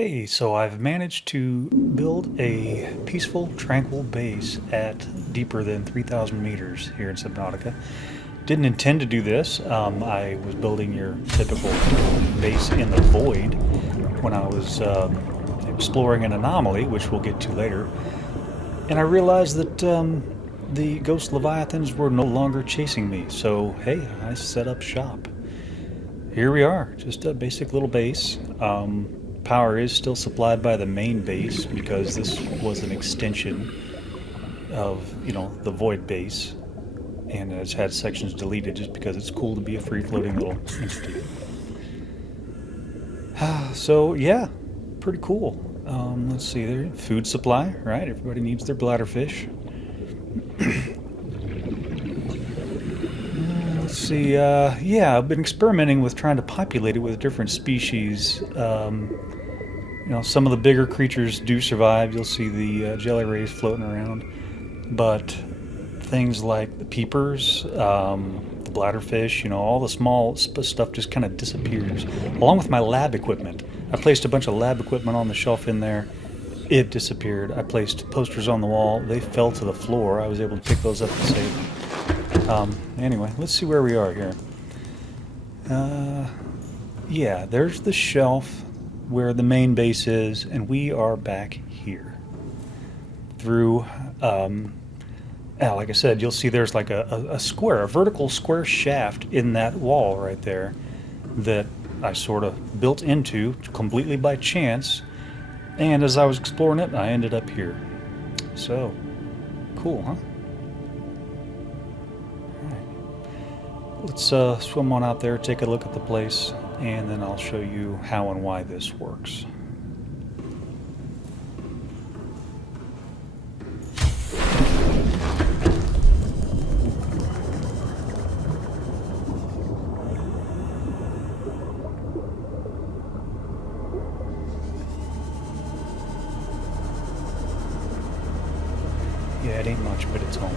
Hey, so I've managed to build a peaceful, tranquil base at deeper than 3,000 meters here in Subnautica. Didn't intend to do this. I was building your typical base in the void when I was exploring an anomaly, which we'll get to later. And I realized that the ghost leviathans were no longer chasing me. So, hey, I set up shop. Here we are, just a basic little base. Power is still supplied by the main base because this was an extension of, the void base, and it's had sections deleted just because it's cool to be a free-floating little entity. So yeah, pretty cool. Let's see, there, food supply, right? Everybody needs their bladderfish. Let's see. Yeah, I've been experimenting with trying to populate it with different species. Some of the bigger creatures do survive. You'll see the jelly rays floating around, but things like the peepers, the bladderfish, all the small stuff just kind of disappears. Along with my lab equipment, I placed a bunch of lab equipment on the shelf in there. It disappeared. I placed posters on the wall. They fell to the floor. I was able to pick those up and save them. Anyway, let's see where we are here. Yeah, there's the shelf where the main base is, and we are back here. Through, like I said, you'll see there's like a square, a vertical square shaft in that wall right there that I sort of built into completely by chance. And as I was exploring it, I ended up here. So, cool, huh? Let's swim on out there, take a look at the place, and then I'll show you how and why this works. Yeah, it ain't much, but it's home.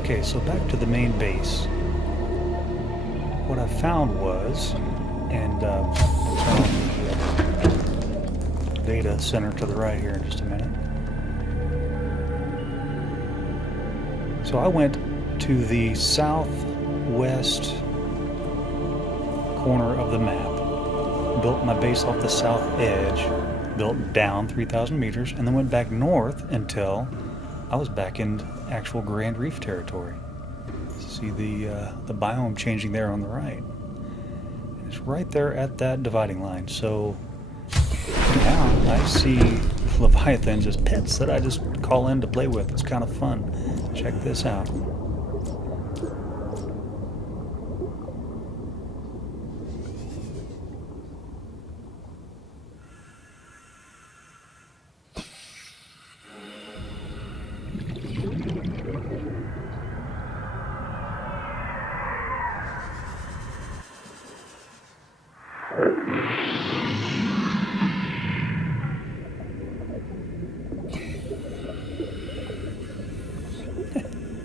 Okay, so back to the main base. What I found was, and turn on the data center to the right here in just a minute. So I went to the southwest corner of the map, built my base off the south edge, built down 3,000 meters, and then went back north until I was back in actual Grand Reef territory. See the biome changing there on the right. And it's right there at that dividing line. So now I see leviathans as pets that I just call in to play with. It's kind of fun. Check this out.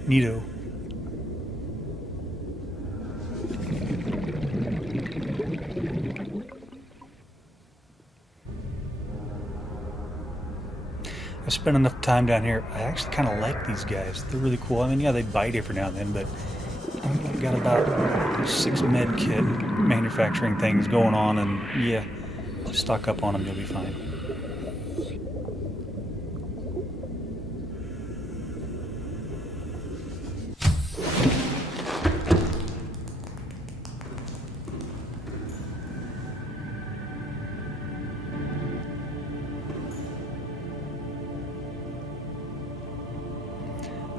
Neato. I spent enough time down here. I actually kind of like these guys. They're really cool. I mean, yeah, they bite every now and then, but I've got about 6 med kit manufacturing things going on, and yeah, stock up on them, you'll be fine.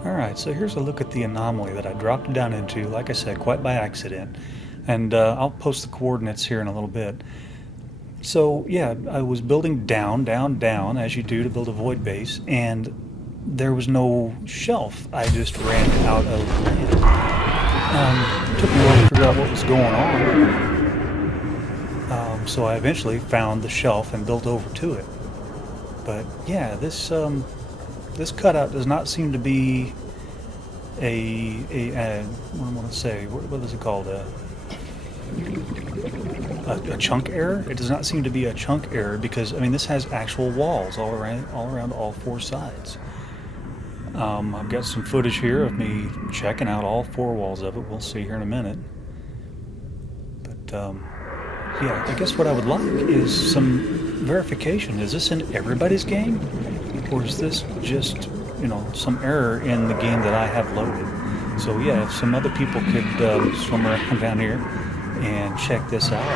Alright, so here's a look at the anomaly that I dropped down into, like I said, quite by accident. And I'll post the coordinates here in a little bit. So yeah, I was building down, down, down, as you do to build a void base, and there was no shelf. I just ran out of land. Took me a while to figure out what was going on. So I eventually found the shelf and built over to it. But yeah, this cutout does not seem to be a what do I want to say? What is it called? A chunk error? It does not seem to be a chunk error because I mean this has actual walls all around all four sides. I've got some footage here of me checking out all four walls of it. We'll see here in a minute. But yeah, I guess what I would like is some verification. Is this in everybody's game? Or is this just, some error in the game that I have loaded? So yeah, if some other people could swim around down here and check this out,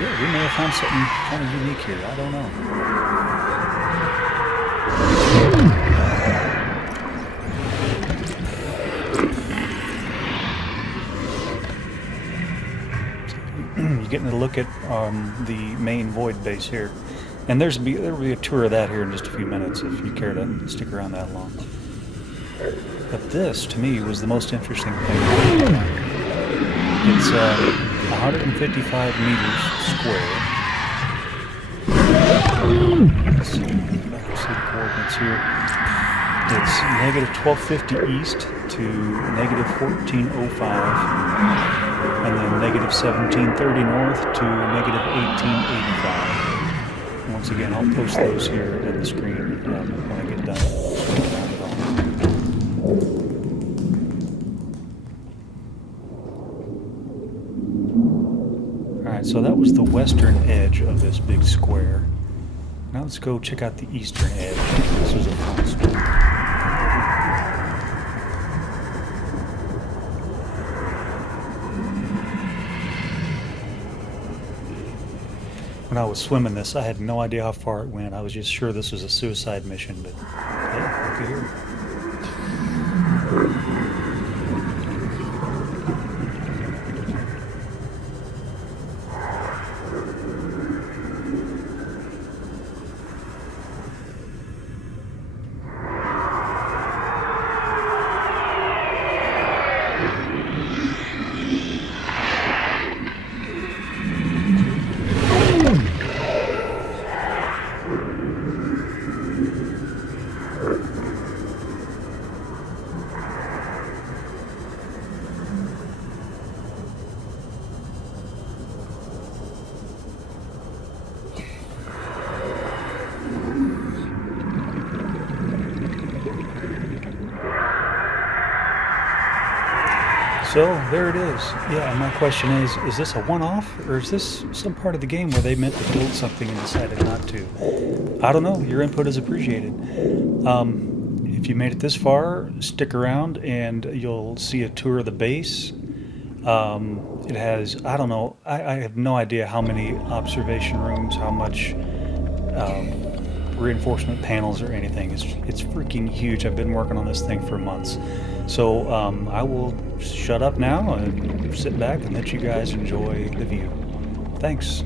yeah, we may have found something kind of unique here. I don't know. You're getting a look at the main void base here. And there'll be a tour of that here in just a few minutes if you care to stick around that long. But this, to me, was the most interesting thing. It's 155 meters square. Let's see the coordinates here. It's negative 1250 east to negative 1405, and then negative 1730 north to negative 1885. Once again, I'll post those here at the screen when I get done. Alright, so that was the western edge of this big square. Now let's go check out the eastern edge. This was a fun spot. When I was swimming this, I had no idea how far it went. I was just sure this was a suicide mission, but yeah, look at here. So there it is. Yeah, and my question is this a one-off, or is this some part of the game where they meant to build something and decided not to? I don't know. Your input is appreciated. If you made it this far, stick around and you'll see a tour of the base. It has, I don't know, I have no idea how many observation rooms, how much reinforcement panels or anything. It's freaking huge. I've been working on this thing for months. So I will shut up now and sit back and let you guys enjoy the view. Thanks.